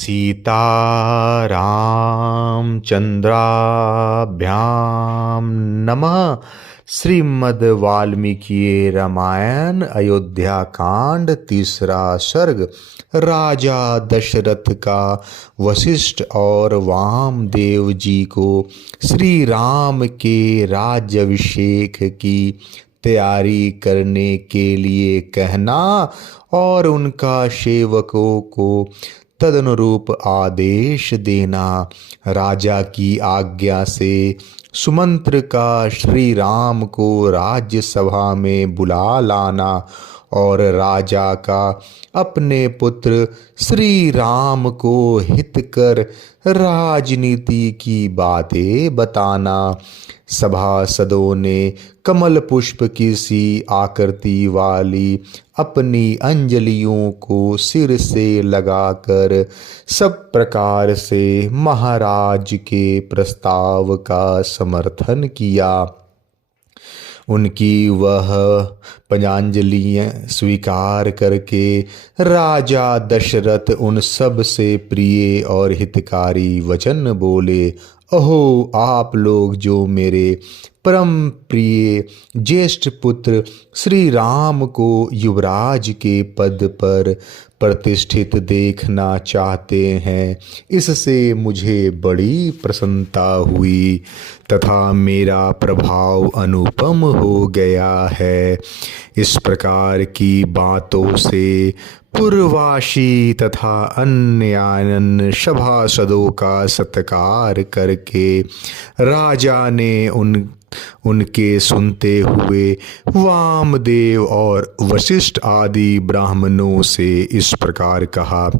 सीतारामचन्द्राभ्यां नमः। श्रीमद् वाल्मीकि रामायण अयोध्या कांड तीसरा सर्ग। राजा दशरथ का वशिष्ठ और वामदेव जी को श्री राम के राज्याभिषेक की तैयारी करने के लिए कहना और उनका सेवकों को तदनुरूप आदेश देना। राजा की आज्ञा से सुमंत्र का श्री राम को राज्यसभा में बुला लाना और राजा का अपने पुत्र श्री राम को हितकर राजनीति की बातें बताना। सभासदों ने कमल पुष्प की सी आकृति वाली अपनी अंजलियों को सिर से लगाकर सब प्रकार से महाराज के प्रस्ताव का समर्थन किया। उनकी वह पंचांजलियां स्वीकार करके राजा दशरथ उन सब से प्रिय और हितकारी वचन बोले। अहो, आप लोग जो मेरे परम प्रिय ज्येष्ठ पुत्र श्री राम को युवराज के पद पर प्रतिष्ठित देखना चाहते हैं, इससे मुझे बड़ी प्रसन्नता हुई तथा मेरा प्रभाव अनुपम हो गया है। इस प्रकार की बातों से पूर्ववासी तथा अन्य सभासदों का सत्कार करके राजा ने उनके सुनते हुए वामदेव और वशिष्ठ आदि ब्राह्मणों से इस प्रकार कहा।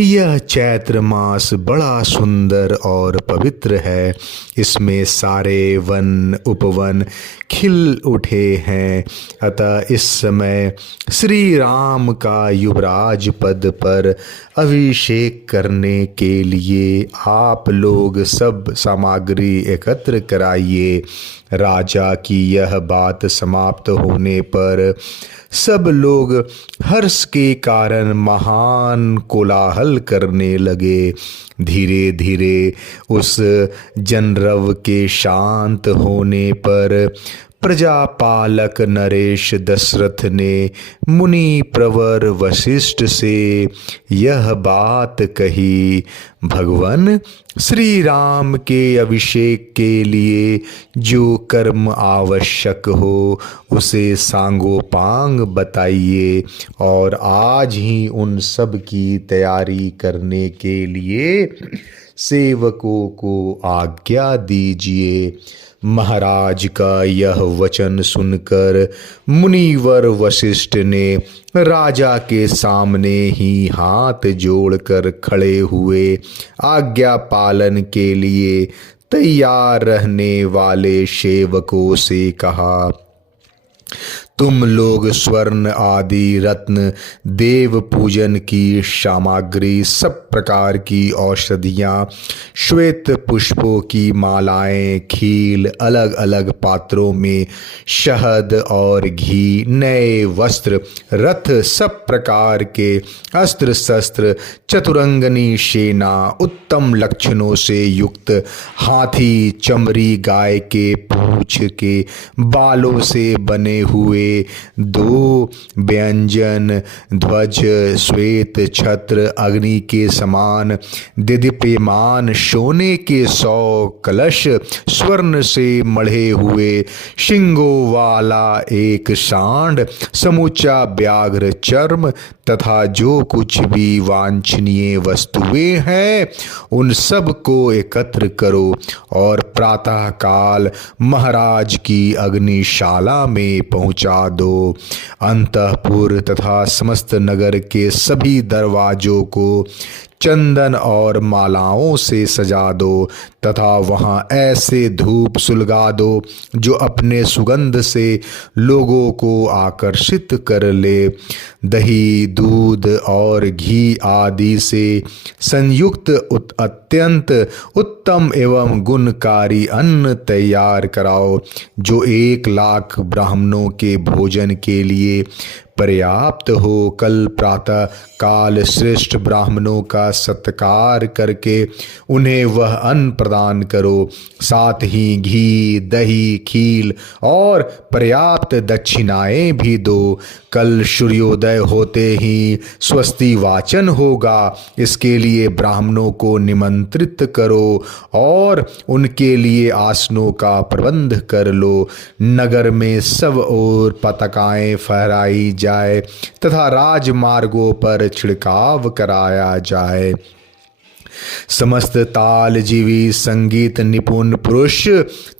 यह चैत्र मास बड़ा सुंदर और पवित्र है। इसमें सारे वन उपवन खिल उठे हैं। अतः इस समय श्री राम का युवराज पद पर अभिषेक करने के लिए आप लोग सब सामग्री एकत्र कराइए। राजा की यह बात समाप्त होने पर सब लोग हर्ष के कारण महान कोलाहल करने लगे। धीरे धीरे उस जनरव के शांत होने पर प्रजापालक नरेश दशरथ ने मुनि प्रवर वशिष्ठ से यह बात कही। भगवान श्री राम के अभिषेक के लिए जो कर्म आवश्यक हो उसे सांगोपांग बताइए और आज ही उन सब की तैयारी करने के लिए सेवकों को आज्ञा दीजिए। महाराज का यह वचन सुनकर मुनिवर वशिष्ठ ने राजा के सामने ही हाथ जोड़कर खड़े हुए आज्ञा पालन के लिए तैयार रहने वाले सेवकों से कहा। तुम लोग स्वर्ण आदि रत्न, देव पूजन की सामग्री, सब प्रकार की औषधियाँ, श्वेत पुष्पों की मालाएं, खील, अलग अलग पात्रों में शहद और घी, नए वस्त्र, रथ, सब प्रकार के अस्त्र शस्त्र, चतुरंगनी सेना, उत्तम लक्षणों से युक्त हाथी, चमड़ी गाय के पूंछ के बालों से बने हुए 2 व्यंजन, ध्वज, श्वेत छत्र, अग्नि के समान दिदीप्यमान सोने के 100 कलश, स्वर्ण से मढ़े हुए शिंगों वाला एक सांड, समूचा व्याघ्र चर्म तथा जो कुछ भी वांछनीय वस्तुएं हैं उन सब को एकत्र करो और प्रातः काल महाराज की अग्निशाला में पहुंचा दो। अंतःपुर तथा समस्त नगर के सभी दरवाजों को चंदन और मालाओं से सजा दो तथा वहां ऐसे धूप सुलगा दो जो अपने सुगंध से लोगों को आकर्षित कर ले। दही, दूध और घी आदि से संयुक्त अत्यंत उत्तम एवं गुणकारी अन्न तैयार कराओ जो 1 लाख ब्राह्मणों के भोजन के लिए पर्याप्त हो। कल प्रातः काल श्रेष्ठ ब्राह्मणों का सत्कार करके उन्हें वह अन्न प्रदान करो, साथ ही घी, दही, खील और पर्याप्त दक्षिणाएं भी दो। कल सूर्योदय होते ही स्वस्ति वाचन होगा, इसके लिए ब्राह्मणों को निमंत्रित करो और उनके लिए आसनों का प्रबंध कर लो। नगर में सब ओर पताकाएं फहराई जाए तथा राजमार्गों पर छिड़काव कराया जाए। समस्त तालजीवी, संगीत निपुण पुरुष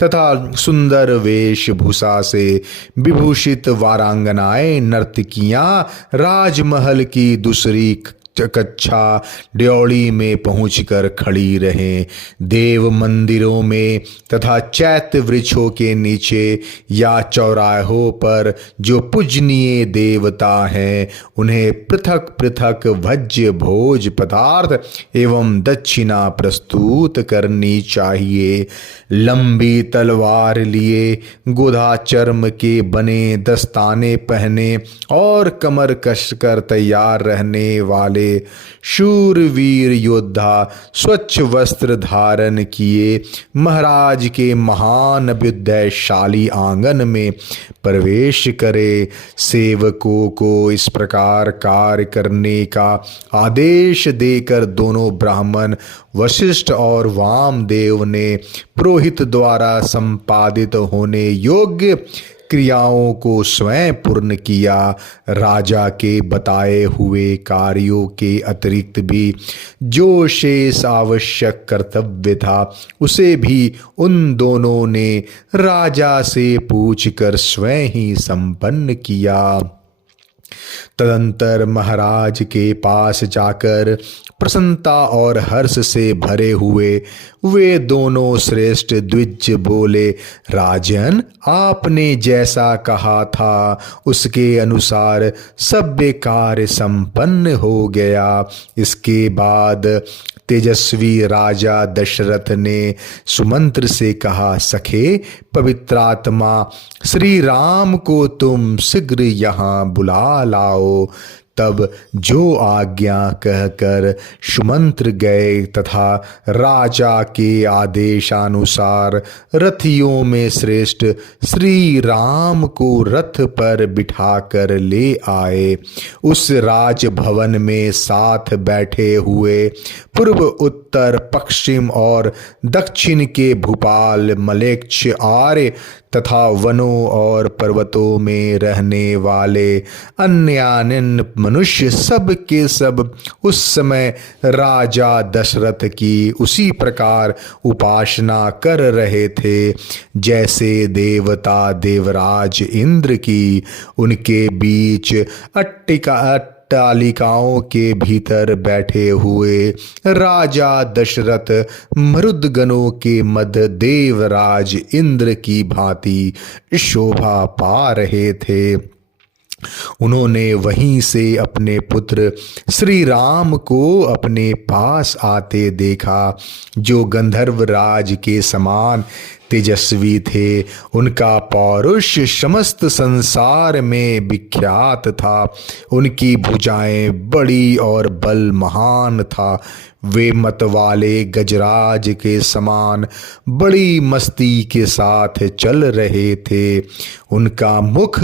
तथा सुंदर वेशभूषा से विभूषित वारांगनाएं नर्तकियां राजमहल की दूसरी कक्षा ड्योढ़ी में पहुंचकर खड़ी रहें। देव मंदिरों में तथा चैत्य वृक्षों के नीचे या चौराहों पर जो पूजनीय देवता हैं उन्हें पृथक पृथक भज्य भोज पदार्थ एवं दक्षिणा प्रस्तुत करनी चाहिए। लंबी तलवार लिए, गोधा चर्म के बने दस्ताने पहने और कमर कसकर तैयार रहने वाले शूरवीर योद्धा स्वच्छ वस्त्र धारण किए महाराज के महान अभ्युदयशाली आंगन में प्रवेश करे। सेवकों को इस प्रकार कार्य करने का आदेश देकर दोनों ब्राह्मण वशिष्ठ और वामदेव ने पुरोहित द्वारा संपादित होने योग्य क्रियाओं को स्वयं पूर्ण किया। राजा के बताए हुए कार्यों के अतिरिक्त भी जो शेष आवश्यक कर्तव्य था उसे भी उन दोनों ने राजा से पूछकर स्वयं ही संपन्न किया। तदंतर महाराज के पास जाकर प्रसन्नता और हर्ष से भरे हुए वे दोनों श्रेष्ठ द्विज बोले, राजन, आपने जैसा कहा था उसके अनुसार सभ्य कार्य संपन्न हो गया। इसके बाद तेजस्वी राजा दशरथ ने सुमंत्र से कहा, सखे, पवित्रात्मा श्री राम को तुम शीघ्र यहाँ बुला लाओ। तब जो आज्ञा कहकर सुमंत्र गए तथा राजा के आदेशानुसार रथियों में श्रेष्ठ श्री राम को रथ पर बिठाकर ले आए। उस राजभवन में साथ बैठे हुए पूर्व, उत्तर, पश्चिम और दक्षिण के भूपाल, मलेच्छ, आर्य तथा वनों और पर्वतों में रहने वाले अन्य मनुष्य सब के सब उस समय राजा दशरथ की उसी प्रकार उपासना कर रहे थे जैसे देवता देवराज इंद्र की। उनके बीच अट्टालिकाओं के भीतर बैठे हुए राजा दशरथ मरुदगणों के मध्य देवराज इंद्र की भांति शोभा पा रहे थे। उन्होंने वहीं से अपने पुत्र श्री राम को अपने पास आते देखा, जो गंधर्व राज के समान तेजस्वी थे। उनका पौरुष समस्त संसार में विख्यात था। उनकी भुजाएं बड़ी और बल महान था। वे मतवाले गजराज के समान बड़ी मस्ती के साथ चल रहे थे। उनका मुख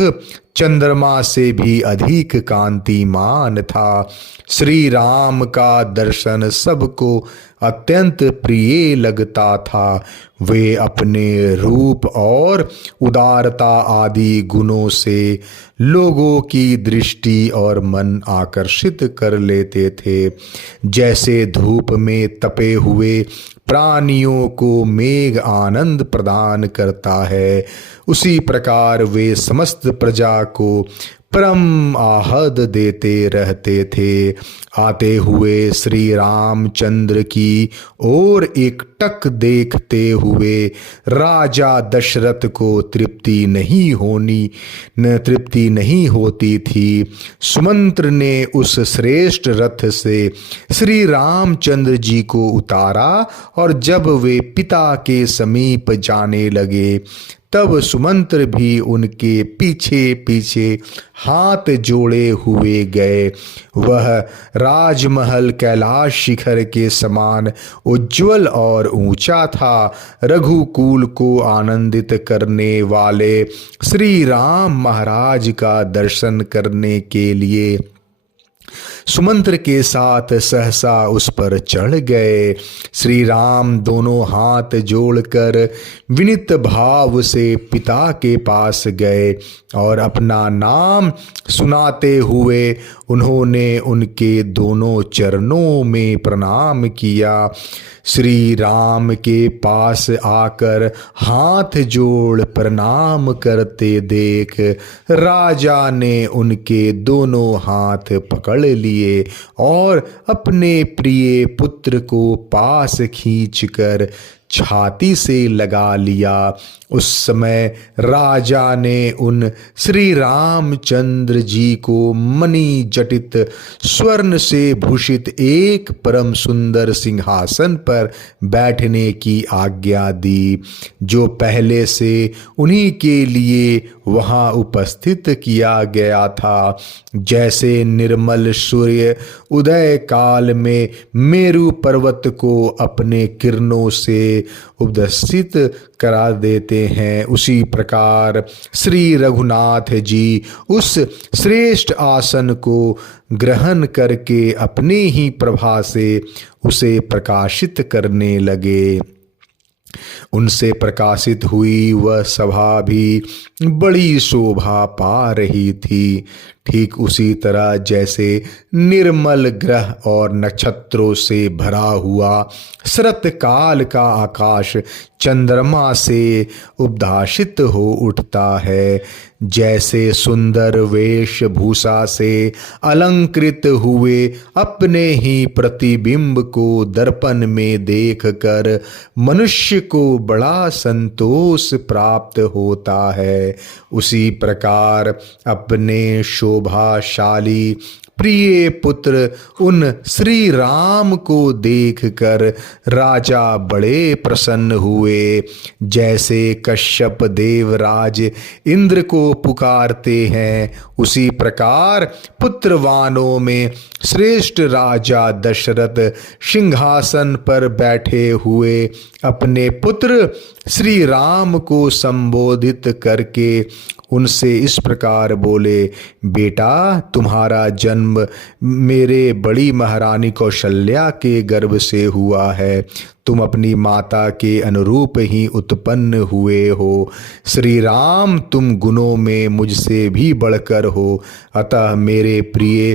चंद्रमा से भी अधिक कांतिमान था। श्री राम का दर्शन सबको अत्यंत प्रिय लगता था। वे अपने रूप और उदारता आदि गुणों से लोगों की दृष्टि और मन आकर्षित कर लेते थे। जैसे धूप में तपे हुए प्राणियों को मेघ आनंद प्रदान करता है, उसी प्रकार वे समस्त प्रजा को परम आहद देते रहते थे। आते हुए श्री रामचंद्र की ओर एक टक देखते हुए राजा दशरथ को तृप्ति नहीं होती थी। सुमंत्र ने उस श्रेष्ठ रथ से श्री रामचंद्र जी को उतारा और जब वे पिता के समीप जाने लगे तब सुमंत्र भी उनके पीछे पीछे हाथ जोड़े हुए गए। वह राजमहल कैलाश शिखर के समान उज्जवल और ऊंचा था। रघुकुल को आनंदित करने वाले श्री राम महाराज का दर्शन करने के लिए सुमंत्र के साथ सहसा उस पर चढ़ गए। श्री राम दोनों हाथ जोड़कर विनीत भाव से पिता के पास गए और अपना नाम सुनाते हुए उन्होंने उनके दोनों चरणों में प्रणाम किया। श्री राम के पास आकर हाथ जोड़ प्रणाम करते देख राजा ने उनके दोनों हाथ पकड़ लिए और अपने प्रिय पुत्र को पास खींचकर छाती से लगा लिया। उस समय राजा ने उन श्री रामचंद्र जी को मणि जटित स्वर्ण से भूषित एक परम सुंदर सिंहासन पर बैठने की आज्ञा दी, जो पहले से उन्हीं के लिए वहां उपस्थित किया गया था। जैसे निर्मल सूर्य उदय काल में मेरु पर्वत को अपने किरणों से उपदर्शित करा देते हैं, उसी प्रकार श्री रघुनाथ जी उस श्रेष्ठ आसन को ग्रहण करके अपने ही प्रभा से उसे प्रकाशित करने लगे। उनसे प्रकाशित हुई वह सभा भी बड़ी शोभा पा रही थी। ठीक उसी तरह जैसे निर्मल ग्रह और नक्षत्रों से भरा हुआ शरत काल का आकाश चंद्रमा से उद्भासित हो उठता है, जैसे सुंदर वेशभूषा से अलंकृत हुए अपने ही प्रतिबिंब को दर्पण में देखकर मनुष्य को बड़ा संतोष प्राप्त होता है, उसी प्रकार अपने शोभाशाली प्रिय पुत्र उन श्री राम को देखकर राजा बड़े प्रसन्न हुए। जैसे कश्यप देवराज इंद्र को पुकारते हैं, उसी प्रकार पुत्रवानों में श्रेष्ठ राजा दशरथ सिंहासन पर बैठे हुए अपने पुत्र श्री राम को संबोधित करके उनसे इस प्रकार बोले, बेटा, तुम्हारा जन्म मेरे बड़ी महारानी कौशल्या के गर्भ से हुआ है। तुम अपनी माता के अनुरूप ही उत्पन्न हुए हो। श्री राम तुम गुणों में मुझसे भी बढ़कर हो, अतः मेरे प्रिय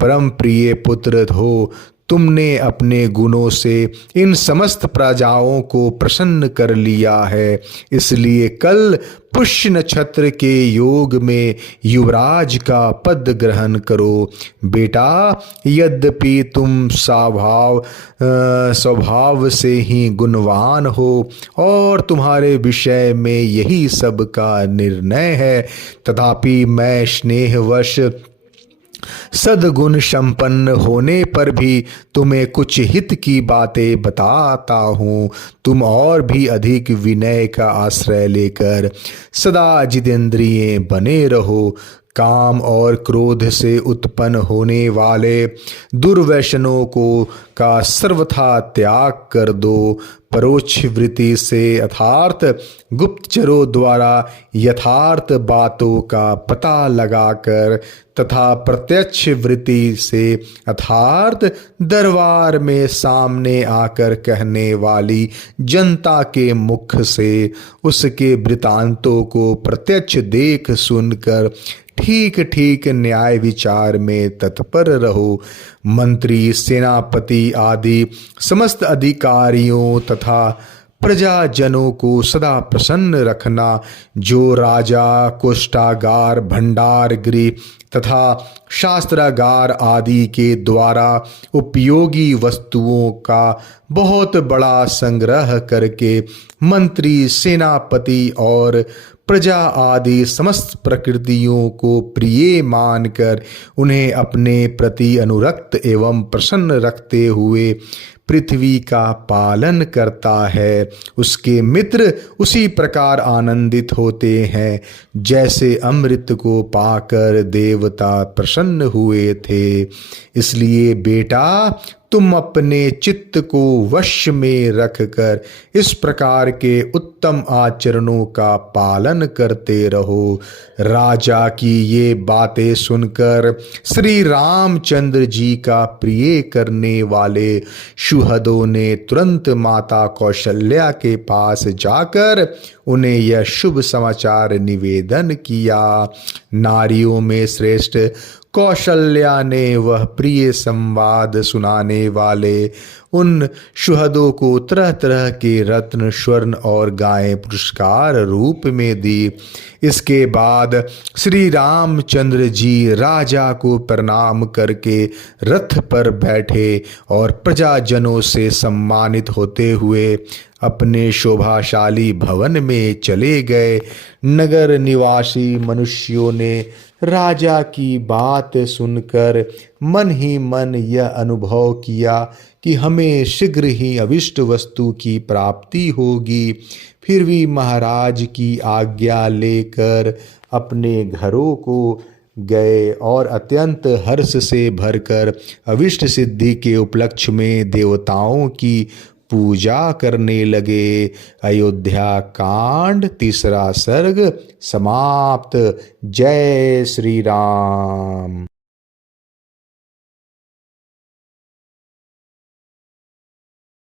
परम प्रिय पुत्र हो। तुमने अपने गुणों से इन समस्त प्रजाओं को प्रसन्न कर लिया है, इसलिए कल पुष्य नक्षत्र के योग में युवराज का पद ग्रहण करो। बेटा, यद्यपि तुम स्वभाव से ही गुणवान हो और तुम्हारे विषय में यही सब का निर्णय है, तथापि मैं स्नेहवश सद्गुण संपन्न होने पर भी तुम्हें कुछ हित की बातें बताता हूँ। तुम और भी अधिक विनय का आश्रय लेकर सदा जितेंद्रिय बने रहो। काम और क्रोध से उत्पन्न होने वाले दुर्व्यसनों को का सर्वथा त्याग कर दो। परोक्ष वृत्ति से अर्थात गुप्तचरों द्वारा यथार्थ बातों का पता लगाकर तथा प्रत्यक्ष वृत्ति से अर्थात दरबार में सामने आकर कहने वाली जनता के मुख से उसके वृतांतों को प्रत्यक्ष देख सुनकर ठीक ठीक न्याय विचार में तत्पर रहो। मंत्री, सेनापति आदि समस्त अधिकारियों तथा प्रजाजनों को सदा प्रसन्न रखना। जो राजा कोष्ठागार, भंडार गृह तथा शास्त्रागार आदि के द्वारा उपयोगी वस्तुओं का बहुत बड़ा संग्रह करके मंत्री, सेनापति और प्रजा आदि समस्त प्रकृतियों को प्रिय मानकर उन्हें अपने प्रति अनुरक्त एवं प्रसन्न रखते हुए पृथ्वी का पालन करता है, उसके मित्र उसी प्रकार आनंदित होते हैं जैसे अमृत को पाकर देवता प्रसन्न हुए थे। इसलिए बेटा, तुम अपने चित्त को वश में रखकर इस प्रकार के उत्तम आचरणों का पालन करते रहो। राजा की ये बातें सुनकर श्री रामचंद्र जी का प्रिय करने वाले सुहृदों ने तुरंत माता कौशल्या के पास जाकर उन्हें यह शुभ समाचार निवेदन किया। नारियों में श्रेष्ठ कौशल्या ने वह प्रिय संवाद सुनाने वाले उन सुहृदों को तरह तरह के रत्न, स्वर्ण और गायें पुरस्कार रूप में दी। इसके बाद श्री रामचंद्र जी राजा को प्रणाम करके रथ पर बैठे और प्रजाजनों से सम्मानित होते हुए अपने शोभाशाली भवन में चले गए। नगर निवासी मनुष्यों ने राजा की बात सुनकर मन ही मन यह अनुभव किया कि हमें शीघ्र ही अभिष्ट वस्तु की प्राप्ति होगी। फिर भी महाराज की आज्ञा लेकर अपने घरों को गए और अत्यंत हर्ष से भरकर अभिष्ट सिद्धि के उपलक्ष्य में देवताओं की पूजा करने लगे। अयोध्या कांड 3 सर्ग समाप्त। जय श्री राम।